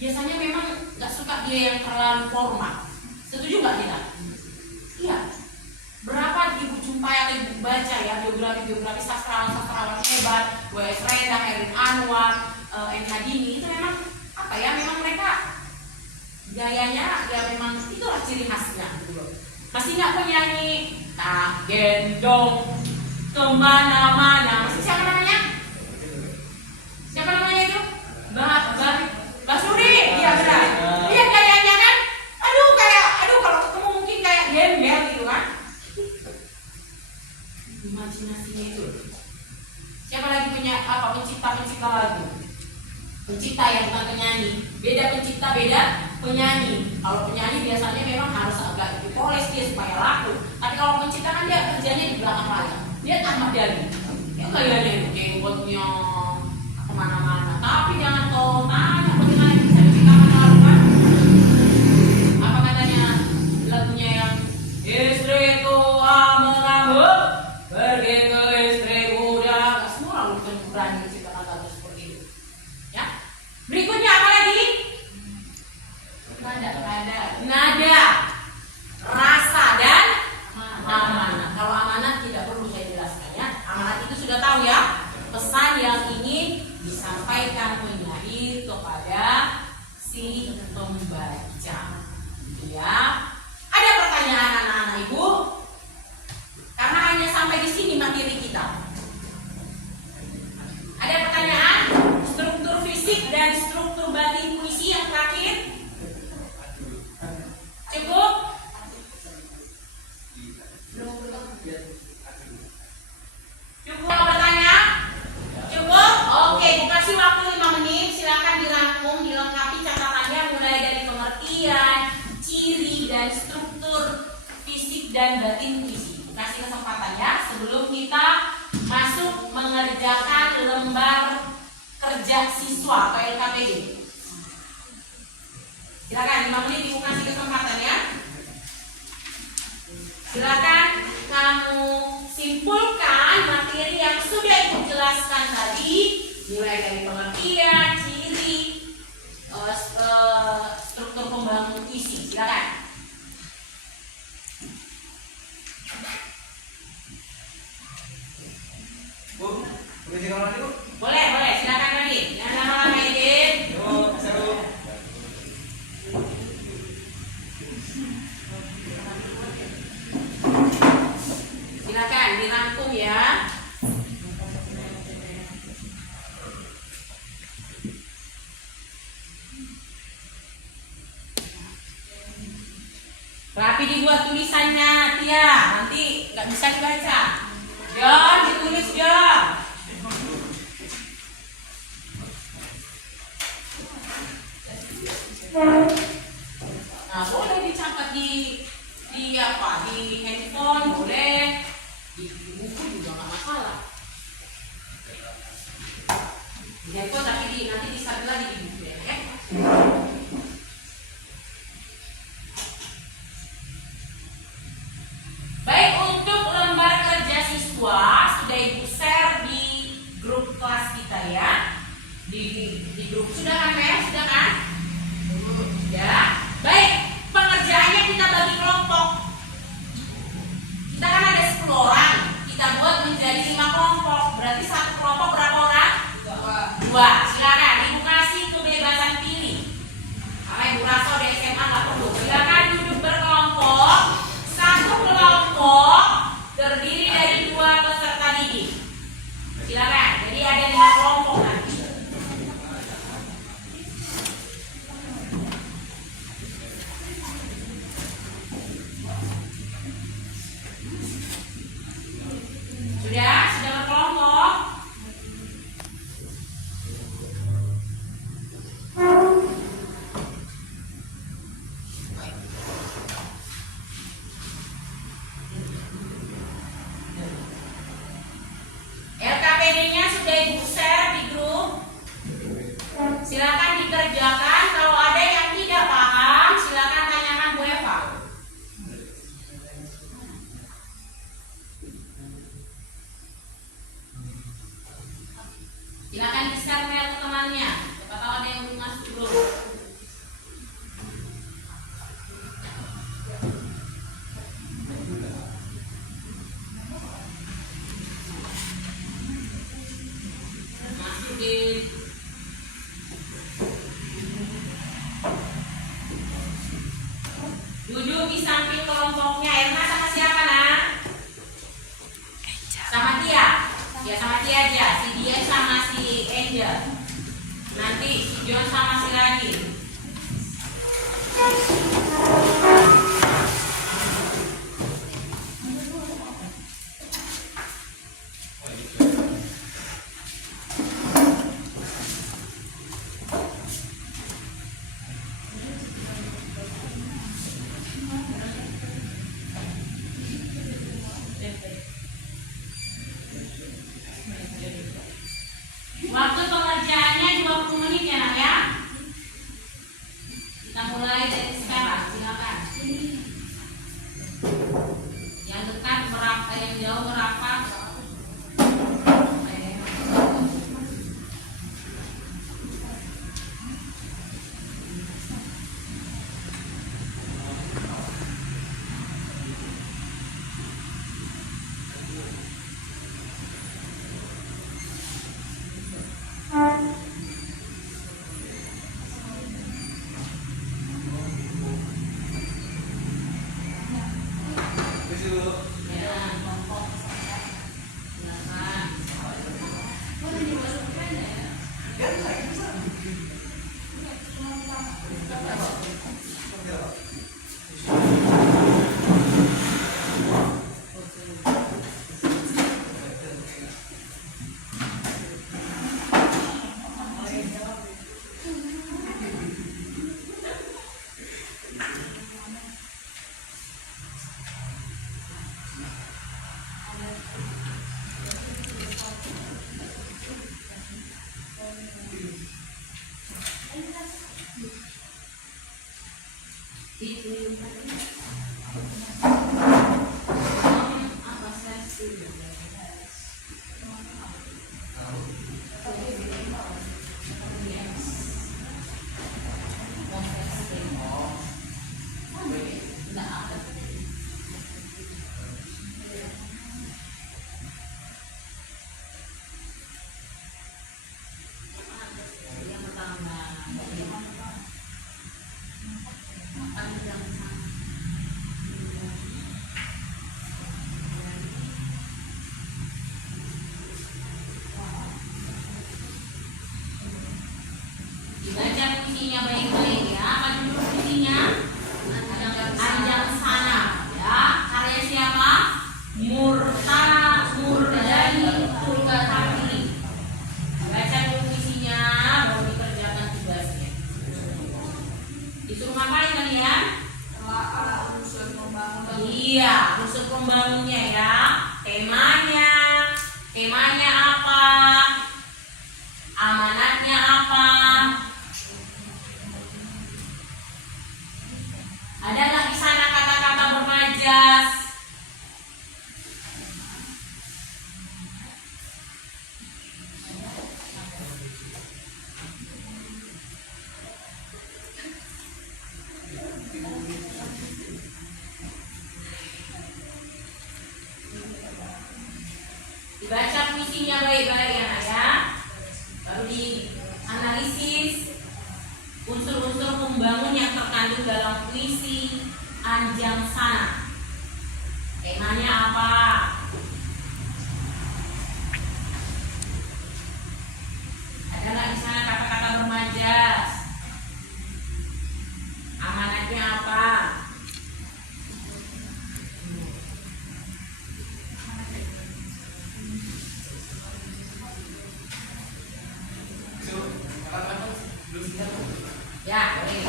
biasanya memang nggak suka dia yang terlalu formal. Setuju nggak kita? Iya. Berapa ibu jumpai atau ibu baca ya biografi sastrawan hebat, W.S. Rendra, Herlin Anwar, M. Hadini, itu memang apa ya? Memang mereka gayanya ya memang itulah ciri khasnya gitu loh. Masih nggak penyanyi tak gendong kemana-mana. Masih siapa namanya? Siapa namanya itu? Basuri. Iya benar. Iya gayanya kan? Aduh kalau ketemu mungkin kayak gembel gitu kan? Beda pencipta, beda penyanyi. Kalau penyanyi biasanya memang harus agak dipoles dia supaya laku. Tapi kalau pencipta kan dia kerjanya di belakang layar. Lihat Ahmad Dhani, ya kayaknya itu jenggotnya kemana-mana. Tapi jangan kau tanya bagaimana bisa diciptakan lagu kan? Apa katanya lagunya yang istriku mengamuk pergi ke istri muda. Semua lagu berani menciptakan lagu seperti itu. Ya. Berikutnya apa lagi? Nada, rasa dan amanat. Kalau amanat tidak perlu saya jelaskan ya. Amanat itu sudah tahu ya. Pesan yang ingin disampaikan penyair kepada si pembaca. Gitu ya. Ada pertanyaan anak-anak ibu? Karena hanya sampai di sini materi kita. Ada pertanyaan? Struktur fisik dan struktur batin puisi yang terakhir? Cukup? Cukup bertanya? Cukup? Oke, kasih waktu 5 menit. Silakan dirangkum, dilengkapi catatannya mulai dari pengertian, ciri dan struktur fisik dan batin puisi. Kasih kesempatan ya sebelum kita masuk mengerjakan lembar kerja siswa atau LKPD. Silakan 5 menit ibu kasih kesempatan ya. Silakan kamu simpulkan materi yang sudah ibu jelaskan tadi, mulai dari pengertian, ciri, struktur pembangun puisi. Silakan. Bu, permisi kamar Bu. Boleh, silakan Radit. Jangan lama-lama Edin. Yo, seru. Silakan dirangkum ya. Rapi dibuat tulisannya, Tia. Nanti nggak bisa dibaca. John, ditulis John. Nah, boleh dicatat di handphone, boleh di buku juga nggak masalah. Di handphone tapi nanti disambil lagi di buku ya. Baik, untuk lembar kerja siswa sudah ibu share di grup kelas kita ya. Di grup sudah kan ya? Sudah kan? Ya. Baik, pengerjaannya kita bagi kelompok. Kita kan ada 10 orang. Kita buat menjadi 5 kelompok. Berarti satu kelompok berapa orang? 2. Silakan ibu kasih kebebasan pilih. Karena ibu rasa di SMA nggak perlu. Silakan duduk berkelompok. Satu kelompok terdiri dari 2 peserta didik. Silakan. Jadi ada 5 kelompok nanti. Sudah berkelompok. LKPD-nya sudah ibu share di grup. Silakan dikerjakan. Kalau ada yang tidak paham, silakan tanyakan Bu Eva. Silakan di-share mail ke temannya. Siapa tahu ada yang belum masuk grup. Masukin. Duduk di samping kelompoknya. Erna sama siapa nak? Sama Tia. Ya sama Tia aja. Si dia sama si Angel. Nanti si John sama si Radin. Kita mulai dari sekarang, silakan. Yang dekat merapat, yang jauh merapat. Terus dulu. Ya, kelompok. Silakan. Apa sesi? Yang pertama, panjang sana. Dibaca puisinya baik-baik ya. Apa judul puisinya? Anjang Sana. Ya, karya siapa? Murdani Tulkahati. Baca dulu puisinya, baru dikerjakan tugasnya. Disuruh ngapain kalian? Iya, unsur pembangunnya ya. Temanya apa? Amanatnya apa? Ada nggak di sana kata-kata bermajas? Dibaca puisinya baik-baik ya Nak ya. Baru dianalisis unsur-unsur pembangun yang terkandung dalam puisi Anjang Sana. Temanya apa? Ada nggak di sana kata-kata bermajas? Amanatnya apa? Ya, boleh.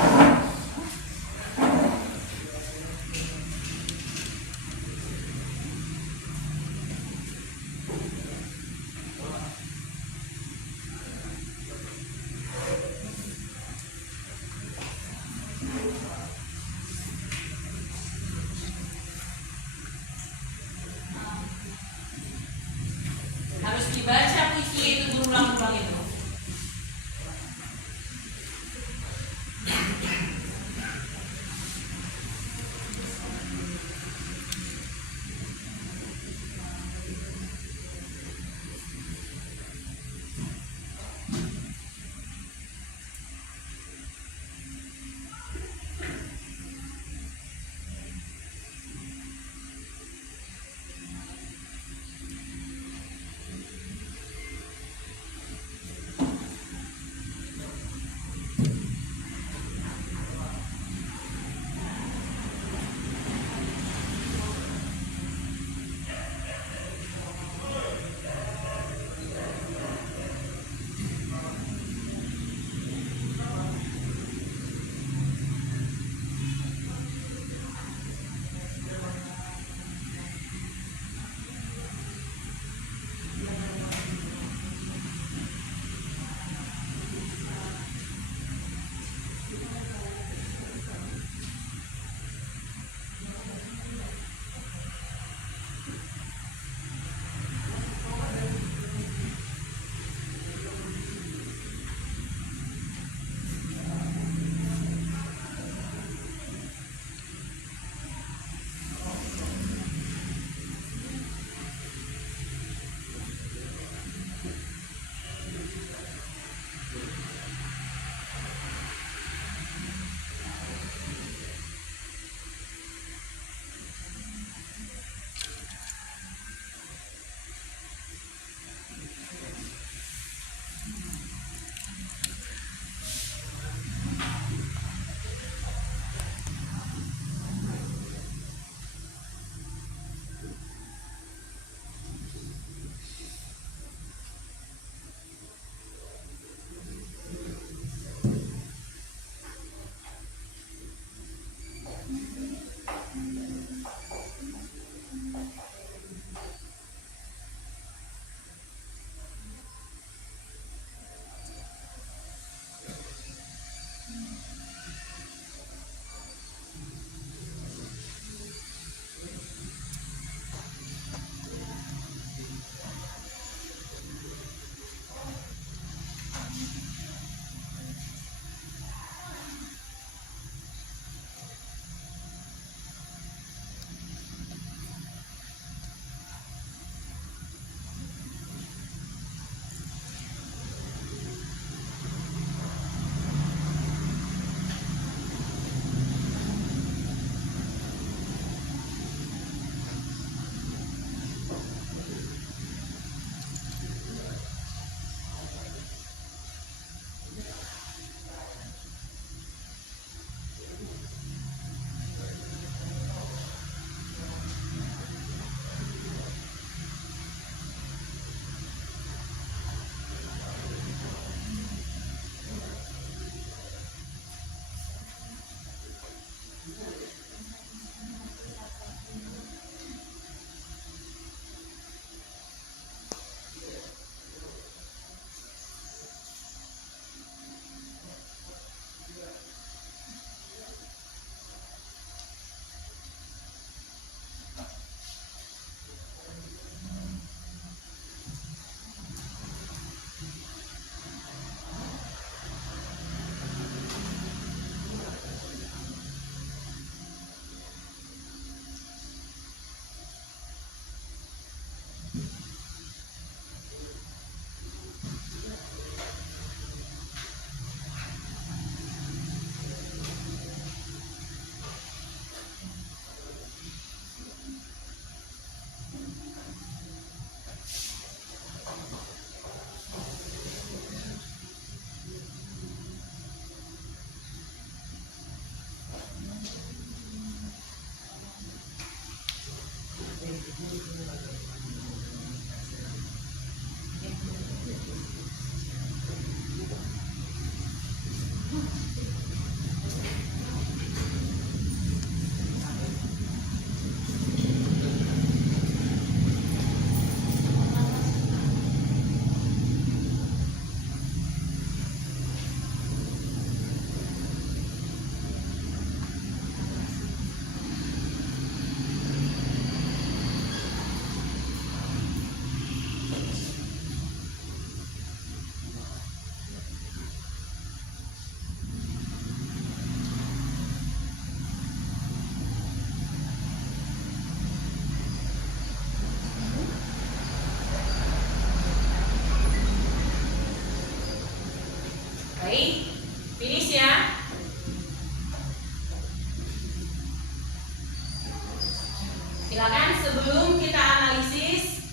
Silakan sebelum kita analisis,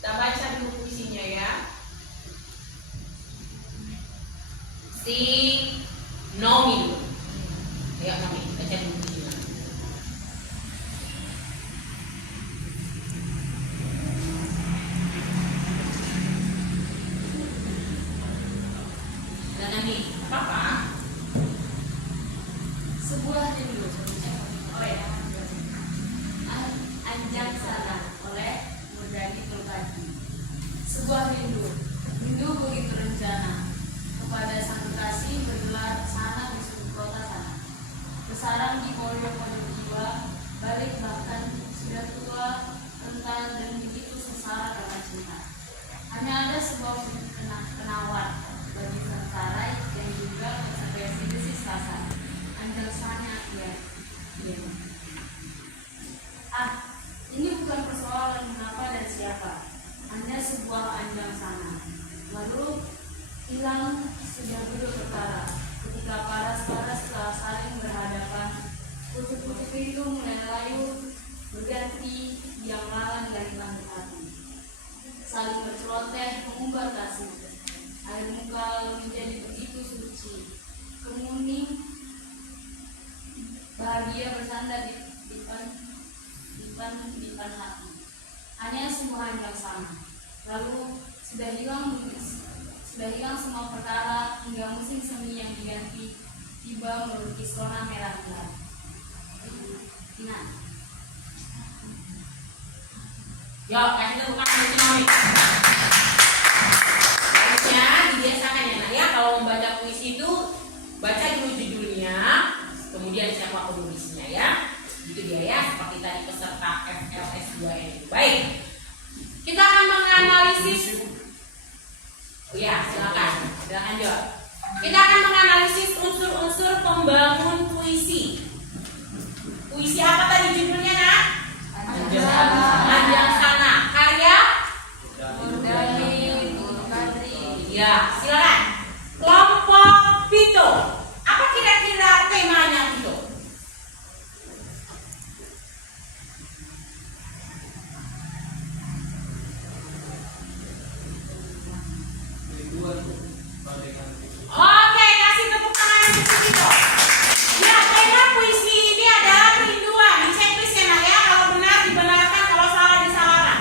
kita baca dulu puisinya ya. Si Nomi dulu. Ayo Nomi, baca dulu puisinya. Dan Nomi, apa-apa? Sebuah rindu. Oh ya. Anjang Sana oleh Murdani Tulkadi. Sebuah rindu. Rindu begitu rencana kepada sang kekasih bergelar sana di sudut kota sana. Bersarang di pojok-pojok jiwa, balik bahkan sudah tua, rentan dan begitu sengsara karena cinta. Hanya ada sebuah penawar bagi tentara yang juga konsekuensi desis rasa. Anjelsanya ya. Ini bukan persoalan mengapa dan siapa, hanya sebuah anjang sana. Lalu hilang sudah duduk perkara. Ketika paras-paras telah saling berhadapan, pucuk-pucuk itu mulai layu berganti yang malang dari langit hati. Saling berceloteh mengumbar kasih. Air muka menjadi begitu suci. Kemuning bahagia bersandar di depan hati. Hanya semua yang sama. Lalu sudah hilang semua perkara hingga musim semi yang diganti tiba melukis warna merah gelap. Ingat. Yo, kasih tepukan untuk Nomi. Harusnya dibiasakan ya nak ya, kalau membaca puisi itu baca dulu judulnya, kemudian siapa penulisnya ya. Gitu dia ya, seperti tadi peserta FLS 2 ini. Baik, kita akan menganalisis. Oh ya, silakan jawab. Kita akan menganalisis unsur-unsur pembangun puisi. Puisi apa tadi judulnya nak? Anjang Sana. Karya? Murdani Tulkadi. Ya, silakan. Kelompok Pito. Apa kira-kira temanya Pito? Rinduan bagaikan itu. Oke, kasih tepuk tangan untuk Pito. Ya, tema puisi ini adalah kerinduan. Diceklis ya nak ya, kalau benar dibenarkan, kalau salah disalahkan.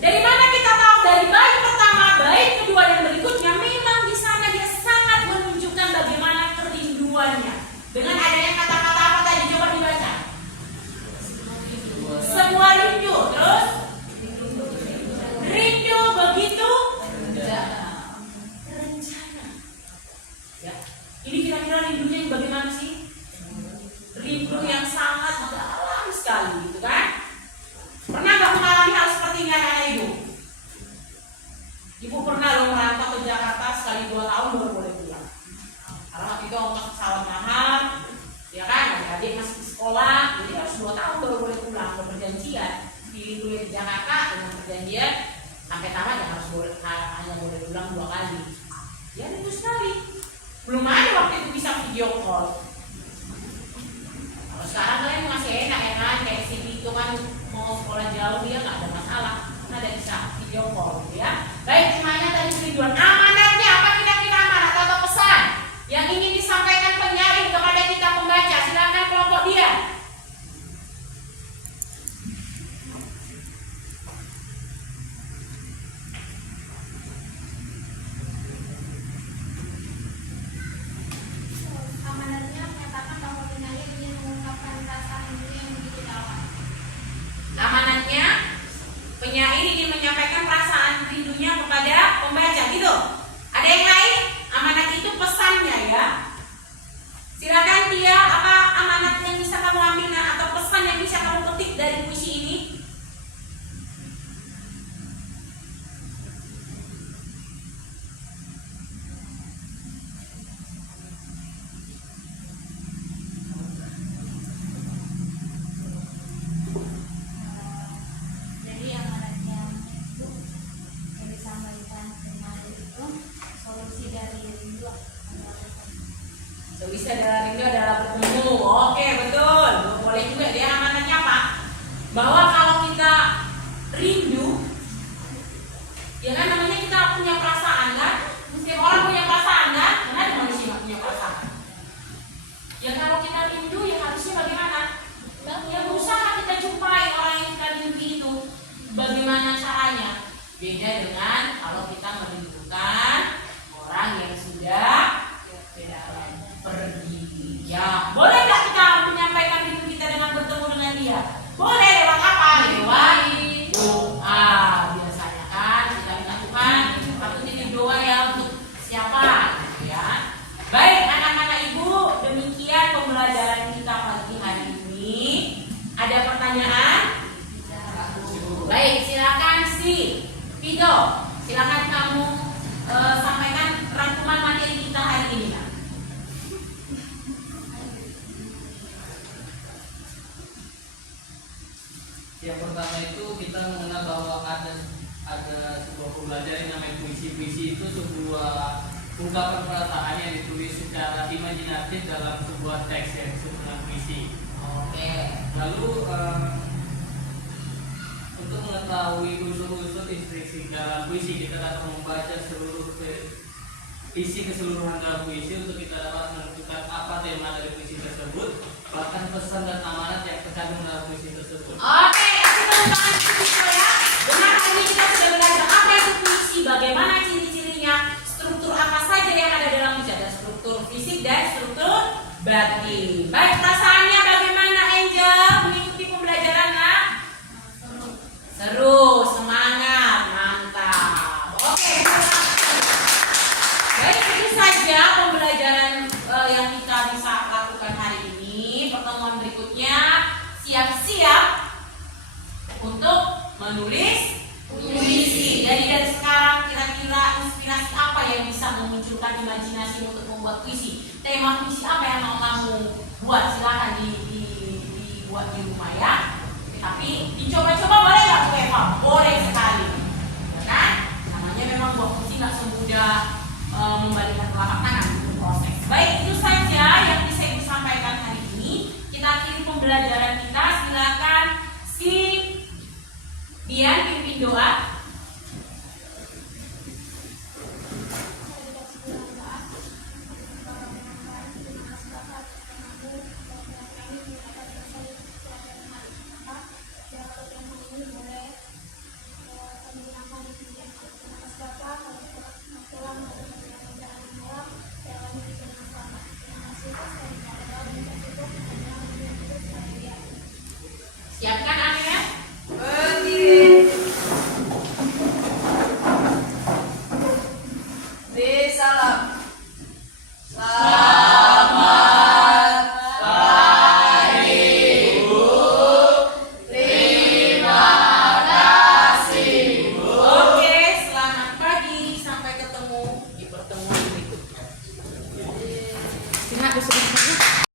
Dari mana kita tahu? Dari bait pertama, bait kedua dan berikutnya, memang di sana dia sangat menunjukkan bagaimana kerinduannya. Dengan adanya kata-kata apa tadi? Coba dibaca. Semua rindu, terus rindu begitu rencana. Ya, ini kira-kira rindunya yang bagaimana sih? Rindu yang sangat dalam sekali, gitu kan? Pernah nggak mengalami hal seperti ini anak-anak ibu? Ibu pernah loh merantau ke Jakarta sekali 2 tahun baru boleh pulang. Karena waktu itu ongkos pesawat mahal, ya kan? Adik masih di sekolah, jadi harus 2 tahun baru boleh pulang. Perjanjian pilih kuliah di Jakarta dengan perjanjian sampai tamat ya harus hanya boleh pulang 2 kali. Ya itu sekali. Belum ada waktu itu bisa video call. Kalau sekarang kalian masih enak ya kan? Kayak si itu kan mau sekolah jauh dia nggak ada masalah, karena ada bisa video call gitu ya. Baik, temanya tadi kerinduan. Amanatnya apa kira-kira amanat atau pesan yang ingin disampaikan penyair kepada kita pembaca? Silakan kelompok dia. Amanatnya menyatakan bahwa penyair ingin mengungkapkan rasa rindu yang begitu dalam. Amanatnya penyair ingin menyampaikan perasaan rindunya kepada pembaca gitu. Ada yang lain? Amanat itu pesannya ya. Silakan dia, apa amanat yang bisa kamu ambil atau pesan yang bisa kamu petik dari puisi ini? Jadi amanatnya itu yang disampaikan penyair itu solusi dari rindu adalah Solusi dari rindu adalah bertemu. Oke, betul. Boleh juga dia amanatnya apa? bahwa kalau kita rindu, ya kan namanya kita punya perasaan kan? Setiap orang punya perasaan kan? Karena ada manusia nggak punya perasaan. Ya kalau kita rindu ya harusnya bagaimana? Ya berusaha kita jumpai orang yang kita rindu itu. Bagaimana caranya? Beda dengan kalau kita merindukan orang yang sudah pergi. Ya boleh nggak kita menyampaikan rindu kita dengan bertemu dengan dia? Boleh lewat apa? Lewat doa. Biasanya kan kita minta Tuhan aku titip doa ya untuk siapa gitu ya. Baik anak-anak ibu, demikian pembelajaran kita pagi hari ini. Ada pertanyaan? Baik, silakan si Vito, silakan kamu sampaikan rangkuman materi kita hari ini. Nak. Yang pertama itu kita mengenal bahwa ada sebuah pembelajaran yang namanya puisi. Puisi itu sebuah ungkapan perasaan yang ditulis secara imajinatif dalam sebuah teks yang disebut dengan puisi. Oke. Lalu untuk mengetahui unsur-unsur instruksi dalam puisi, kita dapat membaca seluruh isi keseluruhan dalam puisi untuk kita dapat menentukan apa tema dari puisi tersebut, bahkan pesan dan amanat yang terkandung dalam puisi tersebut. Oke, kasih tepuk tangan untuk ya. Benar, hari ini kita sudah belajar apa itu puisi, bagaimana ciri-cirinya, struktur apa saja yang ada dalam puisi, ada struktur fisik dan struktur batin. Baik, perasaannya bagaimana Angel mengikuti pembelajaran nak? Seru, semangat, mantap. Oke, baik itu saja pembelajaran yang kita bisa lakukan hari ini. Pertemuan berikutnya siap-siap untuk menulis puisi. Jadi dari sekarang kira-kira inspirasi apa yang bisa memunculkan imajinasi untuk membuat puisi? Tema puisi apa yang mau kamu buat? Silahkan dibuat di rumah ya. Tapi dicoba-coba boleh nggak Bu Eva? Boleh sekali, ya kan? Namanya memang buat puisi nggak semudah membalikkan telapak tangan, itu proses. Baik itu saja.